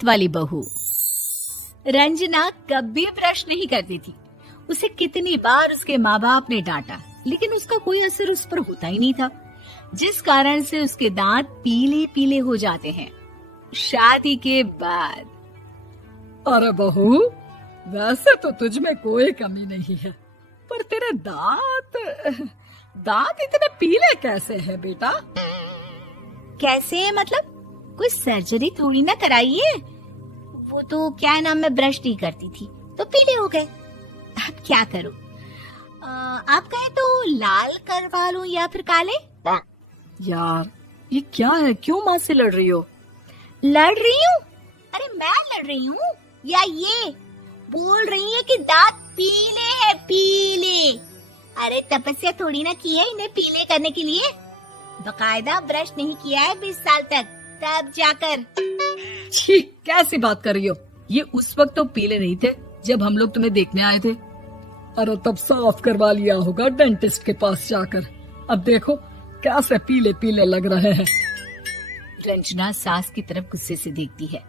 दांत वाली बहू। रंजना कभी ब्रश नहीं करती थी। उसे कितनी बार उसके माँ बाप ने डांटा, लेकिन उसका कोई असर उस पर होता ही नहीं था, जिस कारण से उसके दांत पीले पीले हो जाते हैं। शादी के बाद। अरे बहू, वैसे तो तुझ में कोई कमी नहीं है, पर तेरे दांत इतने पीले कैसे हैं बेटा? कैसे मतलब? कोई सर्जरी थोड़ी ना कराइए। वो तो क्या नाम, मैं ब्रश नहीं करती थी तो पीले हो गए। अब क्या करूं? आप कहें तो लाल करवा लूं या फिर काले? यार ये क्या है, क्यों माँ से लड़ रही हो? लड़ रही हूँ? अरे मैं लड़ रही हूँ या ये बोल रही है कि दांत पीले हैं, पीले। अरे तपस्या थोड़ी ना की है इन्हें पीले करने के लिए। बकायदा ब्रश नहीं किया है 20 साल तक, तब जाकर। छी, कैसी बात कर रही हो? ये उस वक्त तो पीले नहीं थे जब हम लोग तुम्हें देखने आए थे। अरे तब साफ करवा लिया होगा डेंटिस्ट के पास जाकर। अब देखो कैसे पीले पीले लग रहे हैं। रंजना सास की तरफ गुस्से से देखती है।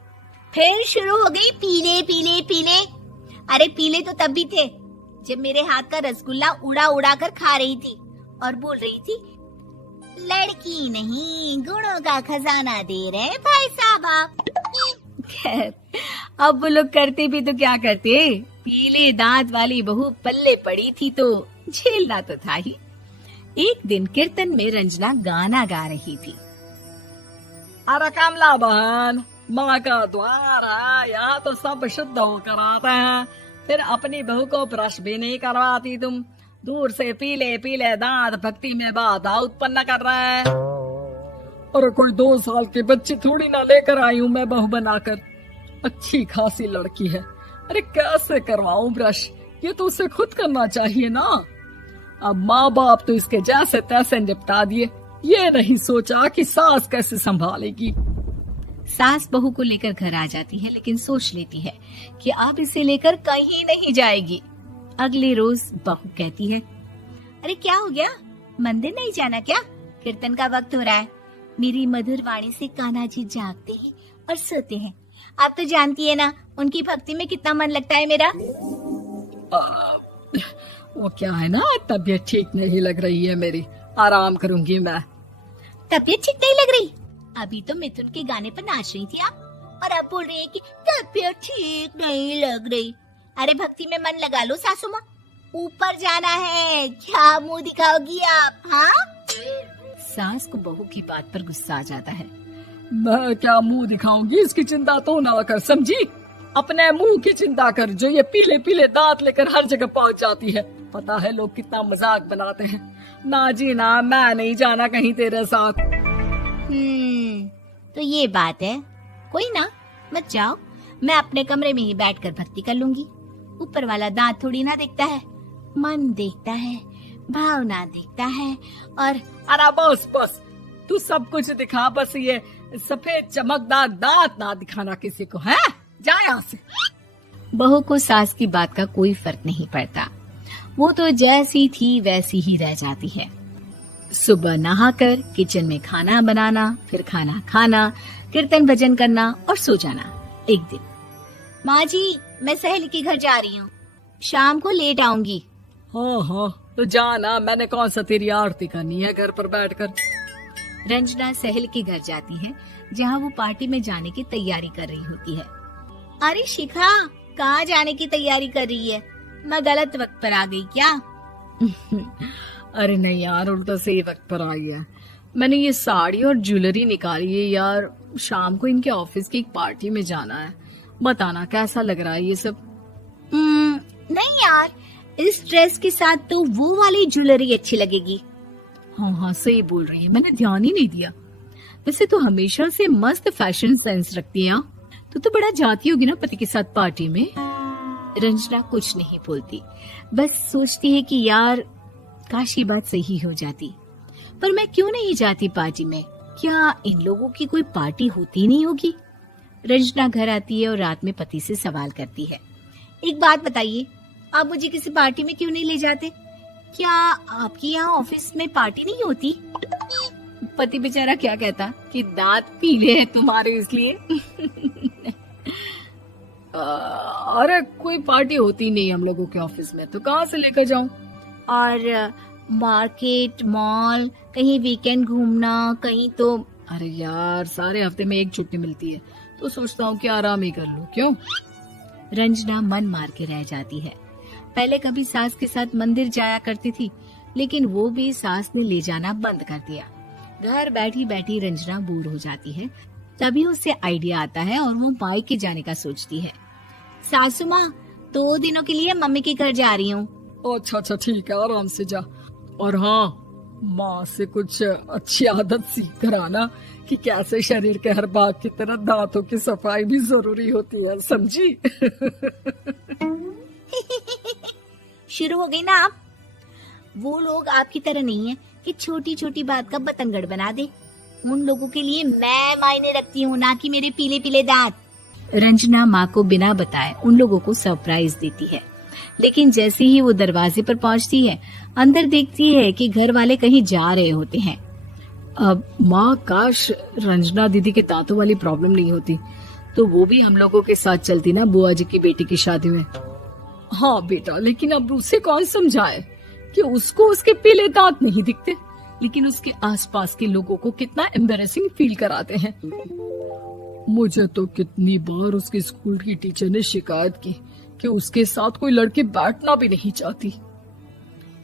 फिर शुरू हो गई पीले पीले पीले। अरे पीले तो तब भी थे जब मेरे हाथ का रसगुल्ला उड़ा उड़ा कर खा रही थी और बोल रही थी, लड़की नहीं गुणों का खजाना दे रहे भाई साहब आप। खैर, अब वो लोग करते भी तो क्या करते, पीले दांत वाली बहू पल्ले पड़ी थी तो झेलना तो था ही। एक दिन कीर्तन में रंजना गाना गा रही थी। अरे कमला बहन, माँ का द्वार है, यहाँ तो सब शुद्ध होकर आते हैं, फिर अपनी बहू को ब्रश भी नहीं करवाती तुम। दूर से पीले पीले दांत भक्ति में बाधा उत्पन्न कर रहे हैं। अरे कोई 2 साल के बच्चे थोड़ी ना लेकर आई हूँ मैं बहू बनाकर। अच्छी खासी लड़की है, अरे कैसे करवाऊं ब्रश? ये तो उसे खुद करना चाहिए ना। अब माँ बाप तो इसके जैसे तैसे निपटा दिए, ये नहीं सोचा कि सास कैसे संभालेगी। सास बहू को लेकर घर आ जाती है, लेकिन सोच लेती है कि अब इसे लेकर कहीं नहीं जाएगी। अगले रोज बहू कहती है, अरे क्या हो गया, मंदिर नहीं जाना क्या? कीर्तन का वक्त हो रहा है। मेरी मधुर वाणी से कान्हा जी जागते हैं और सोते हैं। आप तो जानती है ना उनकी भक्ति में कितना मन लगता है मेरा। वो क्या है ना, तबीयत ठीक नहीं लग रही है मेरी, आराम करूंगी मैं। तबीयत ठीक नहीं लग रही? अभी तो मिथुन के गाने पर नाच रही थी आप, और अब बोल रही है कि तबीयत ठीक नहीं लग रही। अरे भक्ति में मन लगा लो सासू माँ, ऊपर जाना है, क्या मुंह दिखाओगी आप? हाँ? सास को बहू की बात पर गुस्सा आ जाता है। मैं क्या मुंह दिखाऊंगी, इसकी चिंता तो ना कर, समझी? अपने मुंह की चिंता कर, जो ये पीले पीले दांत लेकर हर जगह पहुंच जाती है। पता है लोग कितना मजाक बनाते हैं। ना जी ना, मैं नहीं जाना कहीं तेरे साथ। तो ये बात है, कोई ना, मत जाओ, मैं अपने कमरे में ही बैठकर भक्ति कर लूंगी। ऊपर वाला दांत थोड़ी ना देखता है, मन देखता है, भावना देखता है। और अरे बस बस, तू सब कुछ दिखा, बस ये सफेद चमकदार दांत ना दिखाना किसी को, है? जा यहाँ से। बहू को सास की बात का कोई फर्क नहीं पड़ता, वो तो जैसी थी वैसी ही रह जाती है। सुबह नहाकर किचन में खाना बनाना, फिर खाना खाना, कीर्तन भजन करना और सो जाना। एक दिन, माँ जी मैं सहेली के घर जा रही हूँ, शाम को लेट आऊंगी। हाँ हाँ तो जाना, मैंने कौन सा तेरी आरती करनी है घर पर बैठकर। रंजना सहेली के घर जाती है, जहाँ वो पार्टी में जाने की तैयारी कर रही होती है। अरे शिखा, कहाँ जाने की तैयारी कर रही है? मैं गलत वक्त पर आ गई क्या? अरे नहीं यार, उल्टा सही वक्त पर आ गया। मैंने ये साड़ी और ज्वेलरी निकाली है यार, शाम को इनके ऑफिस की एक पार्टी में जाना है। बताना कैसा लग रहा है ये सब? नहीं यार, इस ड्रेस के साथ तो वो वाली ज्वेलरी अच्छी लगेगी। हाँ हाँ सही बोल रही है, मैंने ध्यान ही नहीं दिया। वैसे तो हमेशा से मस्त फैशन सेंस रखती है। तो बड़ा जाती होगी ना पति के साथ पार्टी में। रंजना कुछ नहीं बोलती, बस सोचती है कि यार काश ये बात सही हो जाती, पर मैं क्यों नहीं जाती पार्टी में? क्या इन लोगों की कोई पार्टी होती नहीं होगी? रंजना घर आती है और रात में पति से सवाल करती है, एक बात बताइए, आप मुझे किसी पार्टी में क्यों नहीं ले जाते? क्या आपके यहाँ ऑफिस में पार्टी नहीं होती? पति बेचारा क्या कहता कि दांत पीले हैं तुम्हारे इसलिए। अरे कोई पार्टी होती नहीं हम लोगों के ऑफिस में, तो कहाँ से लेकर जाऊं? और मार्केट, मॉल, कहीं वीकेंड घूमना, कहीं तो। अरे यार, सारे हफ्ते में एक छुट्टी मिलती है, तो सोचता हूँ कि आराम ही कर लूं। क्यों? रंजना मन मार के रह जाती है। पहले कभी सास के साथ मंदिर जाया करती थी, लेकिन वो भी सास ने ले जाना बंद कर दिया। घर बैठी बैठी रंजना बोर हो जाती है। तभी उसे आइडिया आता है और वो मायके जाने का सोचती है। सासू माँ, 2 दिनों के लिए मम्मी के घर जा रही हूँ। अच्छा ठीक है, आराम से जा। और हाँ, माँ से कुछ अच्छी आदत सीख कर आना कि कैसे शरीर के हर भाग की तरह दांतों की सफाई भी जरूरी होती है, समझी? शुरू हो गई ना आप। वो लोग आपकी तरह नहीं है कि छोटी छोटी बात का बतंगड़ बना दे। उन लोगों के लिए मैं मायने रखती हूँ, ना कि मेरे पीले पीले दांत। रंजना माँ को बिना बताए उन लोगों को सरप्राइज देती है, लेकिन जैसे ही वो दरवाजे पर पहुँचती है, अंदर देखती है कि घर वाले कहीं जा रहे होते हैं। अब माँ, काश रंजना दीदी के दांतों वाली प्रॉब्लम नहीं होती, तो वो भी हम लोगों के साथ चलती ना बुआ जी की बेटी की शादी में। हाँ बेटा, लेकिन अब उसे कौन समझाए कि उसको उसके पीले दांत नहीं दिखते, लेकिन उसके आसपास के लोगों को कितना एम्बैरेसिंग फील कराते हैं। मुझे तो कितनी बार उसके स्कूल की टीचर ने शिकायत की कि उसके साथ कोई लड़की बैठना भी नहीं चाहती,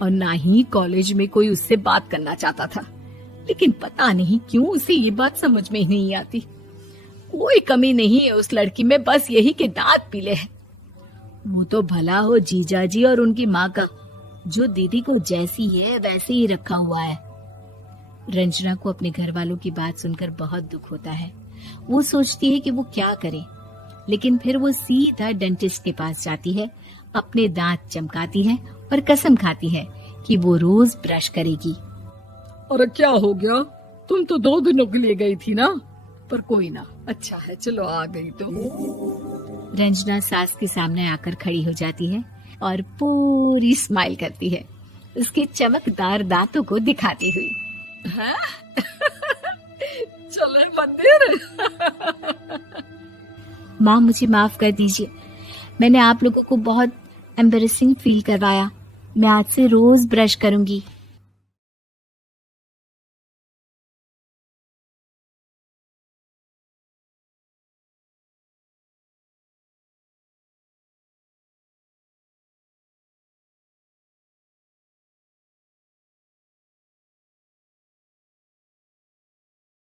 और ना ही कॉलेज में कोई उससे बात करना चाहता था। लेकिन पता नहीं क्यों उसे ये बात समझ में ही नहीं आती। कोई कमी नहीं है उस लड़की में, बस यही कि दांत पीले हैं। वो तो भला हो जीजाजी और उनकी माँ का, जो दीदी को जैसी है वैसे ही रखा हुआ है। रंजना को अपने घर वालों की बात सुनकर बहुत दुख होता है। वो सोचती है कि वो क्या करे, लेकिन फिर वो सीधा डेंटिस्ट के पास जाती है, अपने दांत चमकाती है और कसम खाती है कि वो रोज ब्रश करेगी। अरे क्या हो गया? तुम तो 2 दिनों के लिए गई थी ना, पर कोई ना, अच्छा है, चलो आ गई तो। रंजना सास के सामने आकर खड़ी हो जाती है और पूरी स्माइल करती है, उसके चमकदार दांतों को दिखाती हुई। हाँ? चले मंदिर। माँ, मुझे माफ कर दीजिए, मैंने आप लोगों को बहुत एम्बैरेसिंग फील करवाया। मैं आज से रोज ब्रश करूंगी।